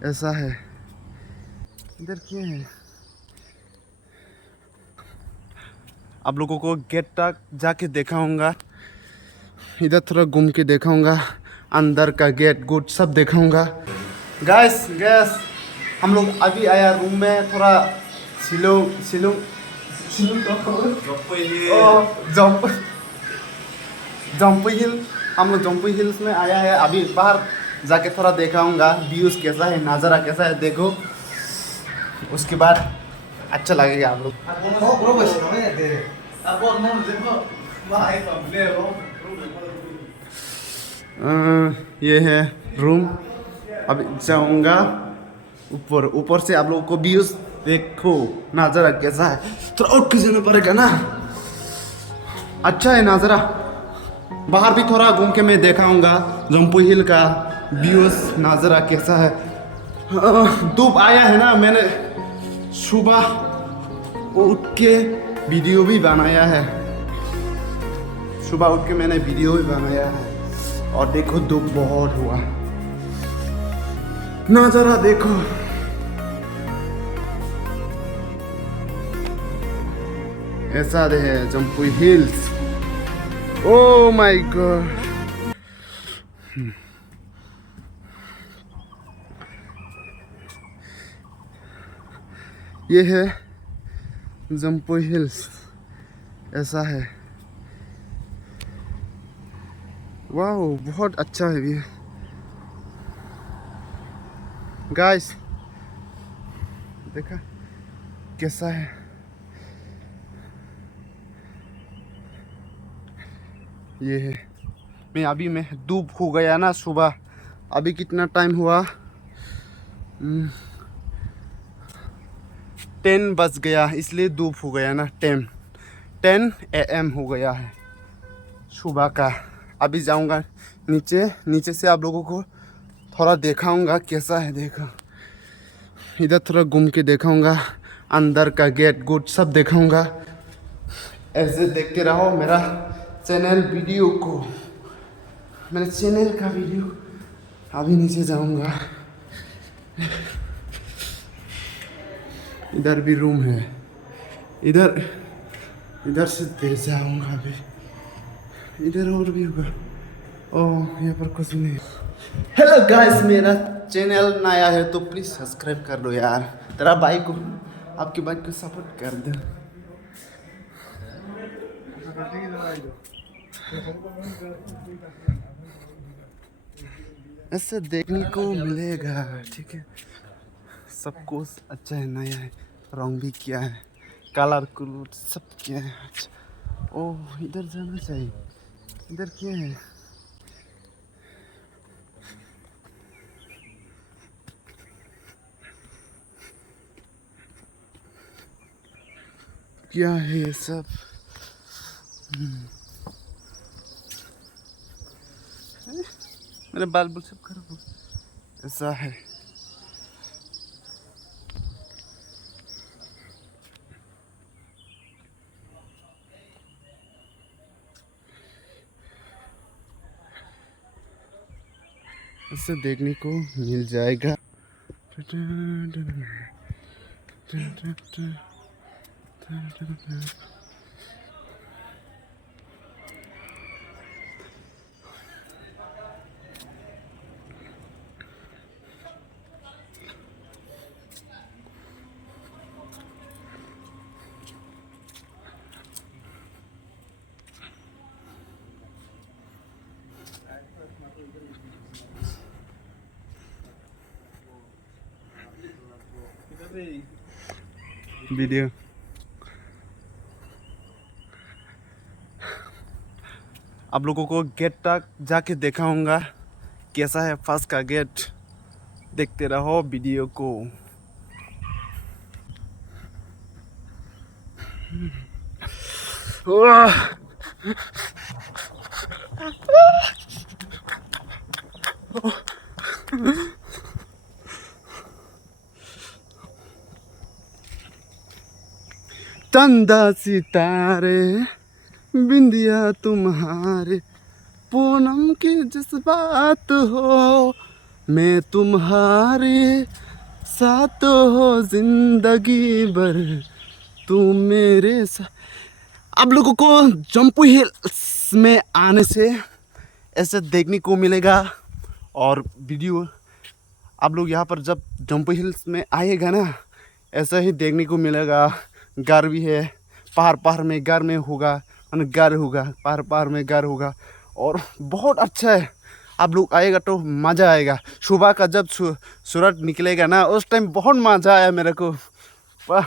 ऐसा है। इधर क्या है? आप लोगों को गेट तक जाके दिखाऊंगा। इधर थोड़ा घूम के दिखाऊंगा। अंदर का गेट गुड सब दिखाऊंगा। गैस गैस हम लोग अभी आया रूम में। थोड़ा शिलोंग शिलोंग शिलोंग जंप जंप हिल। हम लोग जंप हिल्स में आया है। अभी बाहर जाके थोड़ा दिखाऊंगा व्यूज कैसा है, नज़ारा कैसा है देखो। उसके बाद अच्छा लगेगा आप लोग। ये है रूम। अब जाऊंगा ऊपर। ऊपर से आप लोगों को व्यूज देखो नज़ारा कैसा है। थोड़ा उठ के जाना पड़ेगा ना। अच्छा है नज़ारा। बाहर भी थोड़ा घूम के मैं दिखाऊंगा जम्पू हिल का व्यूज नज़ारा कैसा है। धूप आया है ना। मैंने सुबह उठ के वीडियो भी बनाया है। सुबह उठ के मैंने वीडियो भी बनाया है। और देखो धूप बहुत हुआ। नज़ारा देखो। ऐसा है Jammu hills. Oh my God. ये है जम्पू हिल्स। ऐसा है। वाह बहुत अच्छा है ये गाइस। देखा कैसा है। ये है। मैं धूप हो गया ना सुबह। अभी कितना टाइम हुआ? 10 बज गया इसलिए धूप हो गया ना। 10 AM हो गया है सुबह का। अभी जाऊंगा नीचे। नीचे से आप लोगों को थोड़ा दिखाऊंगा कैसा है देखो। इधर थोड़ा घूम के दिखाऊंगा। अंदर का गेट गुड सब दिखाऊंगा। ऐसे देखते रहो मेरा चैनल वीडियो को। मेरे चैनल का वीडियो। अभी नीचे जाऊंगा। इधर भी रूम है। इधर इधर से दे जाऊंगा अभी। इधर और भी होगा। ओह यहाँ पर कुछ नहीं। हेलो गाइस मेरा चैनल नया है तो प्लीज़ सब्सक्राइब कर दो यार। तेरा भाई को आपके भाई को सपोर्ट कर दो। ऐसे देखने को मिलेगा ठीक है। सब कुछ अच्छा है नया है। रंग भी किया है। कलर कलर सब किया है अच्छा। ओह इधर जाना चाहिए। इधर क्या है? क्या है ये सब? मेरे बाल बुल सब खराब हो। ऐसा है। ऐसे देखने को मिल जाएगा। वीडियो आप लोगों को गेट तक जाके दिखाऊंगा कैसा है फर्स्ट का गेट। देखते रहो वीडियो को। चंदा सितारे बिंदिया तुम्हारे पूनम की जज्बात हो मैं तुम्हारे साथ हो जिंदगी भर, तुम मेरे साथ। आप लोगों को जंपू हिल्स में आने से ऐसे देखने को मिलेगा। और वीडियो आप लोग यहाँ पर जब जंपू हिल्स में आएगा ना, ऐसा ही देखने को मिलेगा। घर भी है, पहाड़ पहाड़ में घर में होगा, घर होगा, पहाड़ पहाड़ में घर होगा। और बहुत अच्छा है, आप लोग आएगा तो मज़ा आएगा। सुबह का जब सूरज निकलेगा ना, उस टाइम बहुत मज़ा आया मेरे को। वाह,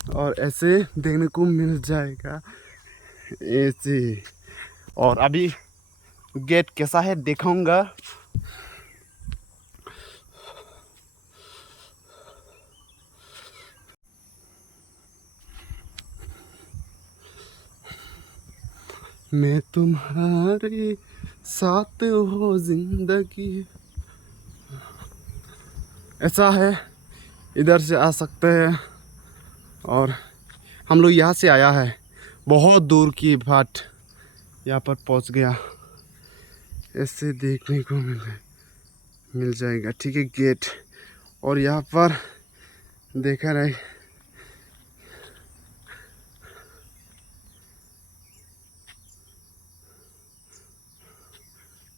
और ऐसे देखने को मिल जाएगा ऐसे। और अभी गेट कैसा है दिखाऊंगा। मैं तुम्हारे साथ हो जिंदगी, ऐसा है। इधर से आ सकते हैं। और हम लोग यहाँ से आया है, बहुत दूर की बाट यहाँ पर पहुँच गया। ऐसे देखने को मिल जाएगा। ठीक है, गेट। और यहाँ पर देखा रहे,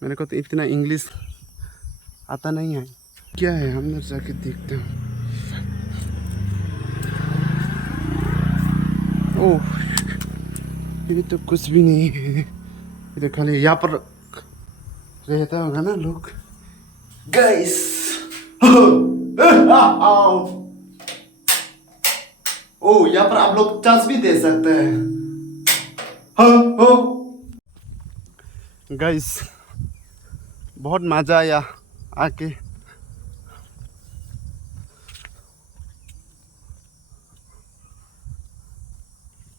मेरे को तो इतना इंग्लिश आता नहीं है। क्या है, हम अंदर जाके देखते हैं। ओह, ये तो कुछ भी नहीं है। ये तो खाली यहाँ पर रहता होगा ना लोग। गाइस, ओ यहाँ पर आप लोग चांस भी दे सकते हैं। गाइस, बहुत मजा आया आके।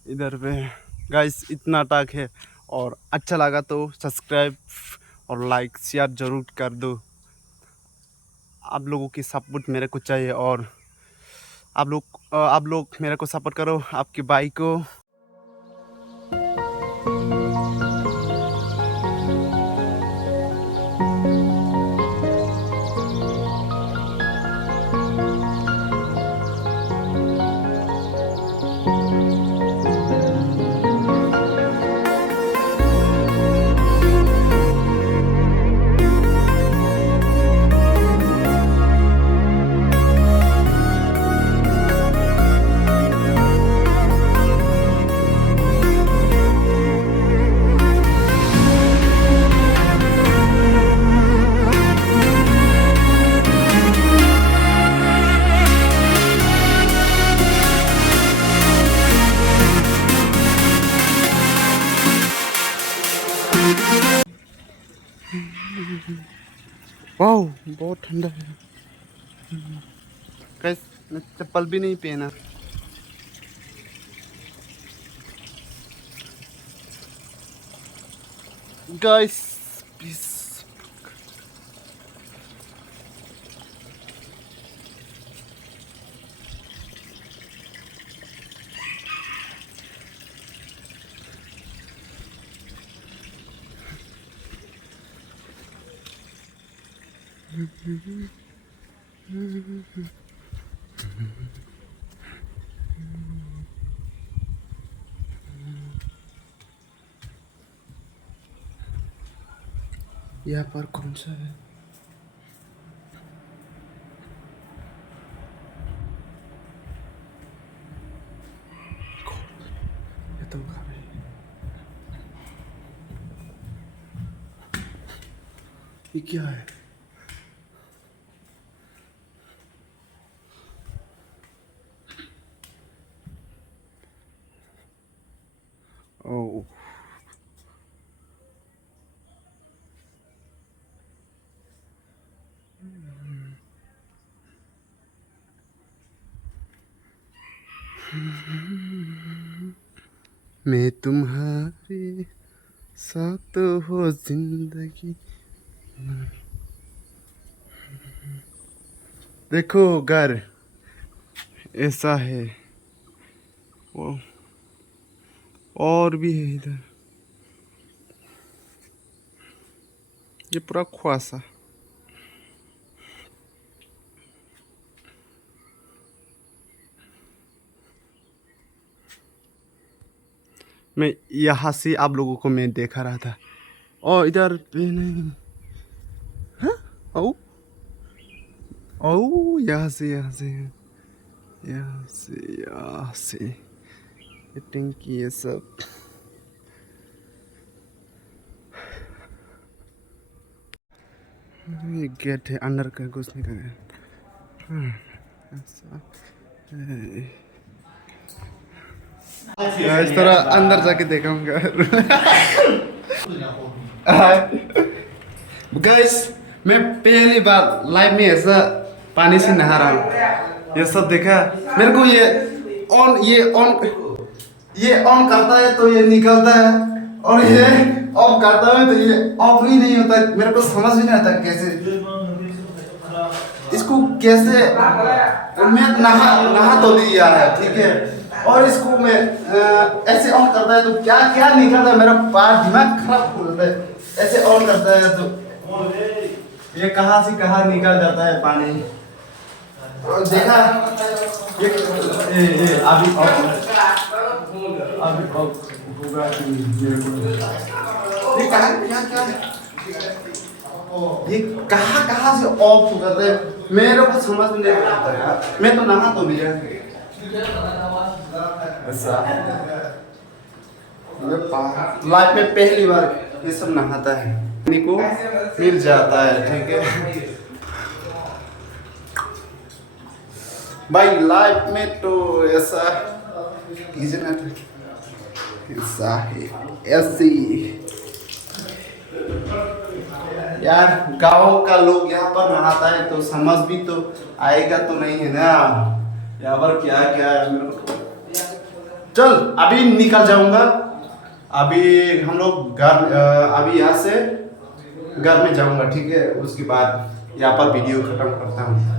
इधर पे गाइस इतना तक है। और अच्छा लगा तो सब्सक्राइब और लाइक शेयर ज़रूर कर दो। आप लोगों की सपोर्ट मेरे को चाहिए। और आप लोग मेरे को सपोर्ट करो, आपके भाई को। वाह, बहुत ठंडा है। कैसे चप्पल भी नहीं पहना। Guys please. यहाँ पर कौन सा है? ये तो घर है। ये क्या है? ओह, मैं तुम्हारे साथ हो जिंदगी। देखो घर ऐसा है। वो और भी है इधर। ये पूरा खुआसा। मैं यहाँ से आप लोगों को मैं देखा रहा था। और इधर पे नहीं। हाँ? ओ ओ यहाँ से यहाँ से यहाँ से यहाँ से ये टंकी ये सब। ये गेट है अंदर का घुसने का है। ऐसा है। इस तरह अंदर जाके देखूंगा। गाइस मैं पहली बार लाइफ में ऐसा पानी से नहा रहा हूँ। ये सब देखा मेरे को ये ऑन करता है तो ये निकलता है और ये ऑफ करता है तो ये ऑफ ही नहीं होता। मेरे को समझ ही नहीं आता कैसे इसको कैसे। मैं नहा तो लिया है ठीक है और इसको मैं ऐसे ऑन करता है तो क्या क्या निकलता है। मेरा दिमाग खराब हो जाता है। ऐसे ऑन करता है तो ये कहाँ से कहाँ निकल जाता है पानी। और देखा ये अभी ऑफ होगा मेरे को। ये कहाँ क्या ये कहाँ से ऑफ हो जाता है मेरे को समझ में नहीं आता यार। मैं तो नहा तो लिया ऐसा। लाइफ में पहली बार ये सब नहाता है। पानी को मिल जाता है ठीक है भाई। लाइफ में तो ऐसा ऐसा है ऐसी यार। गाँव का लोग यहाँ पर नहाता है तो समझ भी तो आएगा तो नहीं है ना यहाँ पर क्या क्या है मेरे को। चल अभी निकल जाऊंगा। अभी हम लोग घर अभी यहाँ से घर में जाऊंगा ठीक है। उसके बाद यहाँ पर वीडियो खत्म करता हूँ।